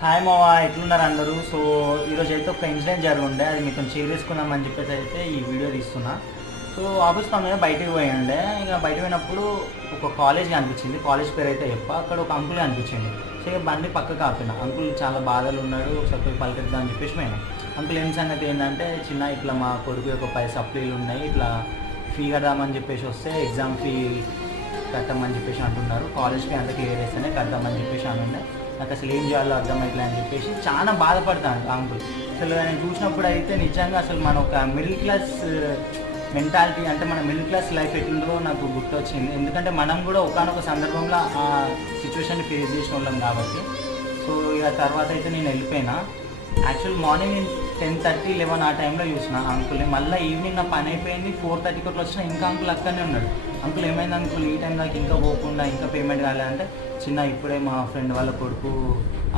Hi మావా, ఎట్లున్నారు అందరూ? సో ఈరోజు అయితే ఒక ఇన్సిడెంట్ జరుగుండే, అది మీతో షేర్ చేసుకుందామని చెప్పేసి అయితే ఈ వీడియో తీస్తున్నా. సో ఆఫీస్ పని మీద బయటికి పోయిండే. ఇక బయట పోయినప్పుడు ఒక కాలేజ్ కనిపించింది. కాలేజ్ పేరు అయితే అక్కడ ఒక అంకుల్ కనిపించింది. సో ఇక బండి పక్కకు ఆపిన. అంకుల్ చాలా బాధలు ఉన్నాడు, ఒకసారి పోయి పలకరిద్దాం అని చెప్పేసి పోయినా. అంకుల్ ఏం సంగతి ఏంటంటే, చిన్న ఇట్లా మా కొడుకు యొక్క 10 సప్లీలు ఉన్నాయి, ఇట్లా ఫీ కడదామని చెప్పేసి వస్తే ఎగ్జామ్ ఫీ కట్టమని చెప్పేసి అంటున్నారు. కాలేజ్ ఫీ అంతా క్లియర్ చేస్తేనే కడదామని చెప్పేసి అనుండే. నాకు అసలు ఏం చేయాలో అర్థమవుతుంది అని చెప్పేసి చాలా బాధపడతాను అంకుల్. అసలు నేను చూసినప్పుడు అయితే నిజంగా అసలు మన ఒక మిడిల్ క్లాస్ మెంటాలిటీ, అంటే మన మిడిల్ క్లాస్ లైఫ్ ఎట్లుందో నాకు గుర్తొచ్చింది. ఎందుకంటే మనం కూడా ఒకానొక సందర్భంలో ఆ సిచ్యువేషన్ని ఫేస్ చేసిన వాళ్ళం కాబట్టి. సో ఇక తర్వాత అయితే నేను వెళ్ళిపోయినా. యాక్చువల్ మార్నింగ్ నేను 10:30, 11 ఆ టైంలో చూసిన అంకుల్ని. మళ్ళీ ఈవినింగ్ నా పని అయిపోయింది, 4:30కి అట్లా వచ్చిన, ఇంకా అంకుల్ అక్కడనే ఉన్నాడు. అంకుల్ ఏమైంది అంకుల్, ఈ టైం నాకు ఇంకా పోకుండా ఇంకా పేమెంట్ కాలేదంటే, చిన్న ఇప్పుడే మా ఫ్రెండ్ వాళ్ళ కొడుకు